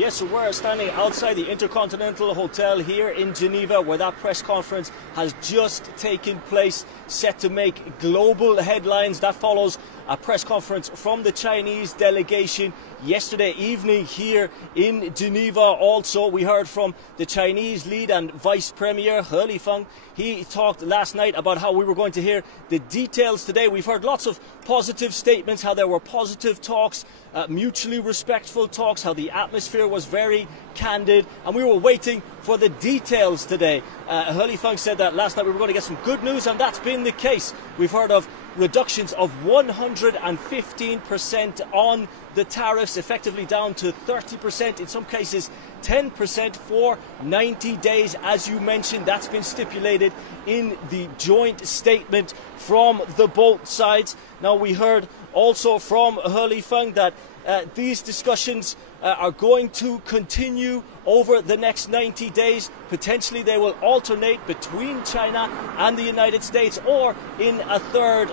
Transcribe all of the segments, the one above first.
Yes, so we're standing outside the Intercontinental Hotel here in Geneva, where that press conference has just taken place, set to make global headlines. That follows a press conference from the Chinese delegation yesterday evening here in Geneva. Also, we heard from the Chinese lead and Vice Premier He Lifeng. He talked last night about how we were going to hear the details today. We've heard lots of positive statements, how there were positive talks, mutually respectful talks, how the atmosphere was very candid, and we were waiting for the details today. He Lifeng said that last night we were going to get some good news, and that's been the case. We've heard of reductions of 115% on the tariffs, effectively down to 30%, in some cases 10% for 90 days. As you mentioned, that's been stipulated in the joint statement from the both sides. Now, we heard also from He Lifeng that these discussions are going to continue over the next 90 days. Potentially they will alternate between China and the United States, or in a third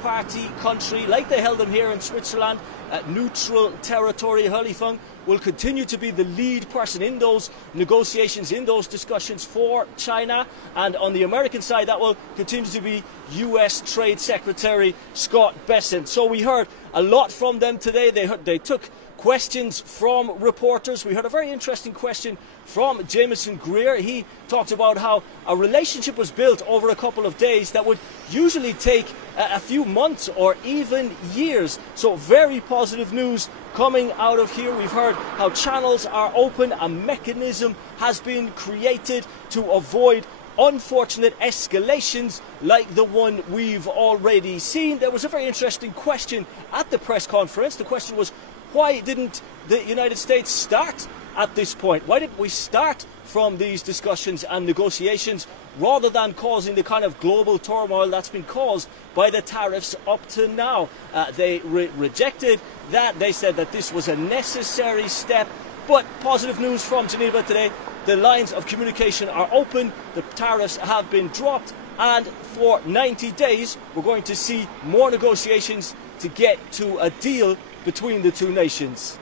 party country like they held them here in Switzerland, neutral territory. He Lifeng will continue to be the lead person in those negotiations, in those discussions for China. And on the American side, that will continue to be US Trade Secretary Scott Bessent. So we heard a lot from them today. They took questions from reporters. We heard a very interesting question from Jameson Greer. He talked about how a relationship was built over a couple of days that would usually take a few months or even years. So very positive news coming out of here. We've heard how channels are open, a mechanism has been created to avoid unfortunate escalations like the one we've already seen. There was a very interesting question at the press conference. The question was, why didn't the United States start at this point? Why didn't we start from these discussions and negotiations rather than causing the kind of global turmoil that's been caused by the tariffs up to now? They rejected that. They said that this was a necessary step. But positive news from Geneva today. The lines of communication are open. The tariffs have been dropped. And for 90 days, we're going to see more negotiations to get to a deal between the two nations.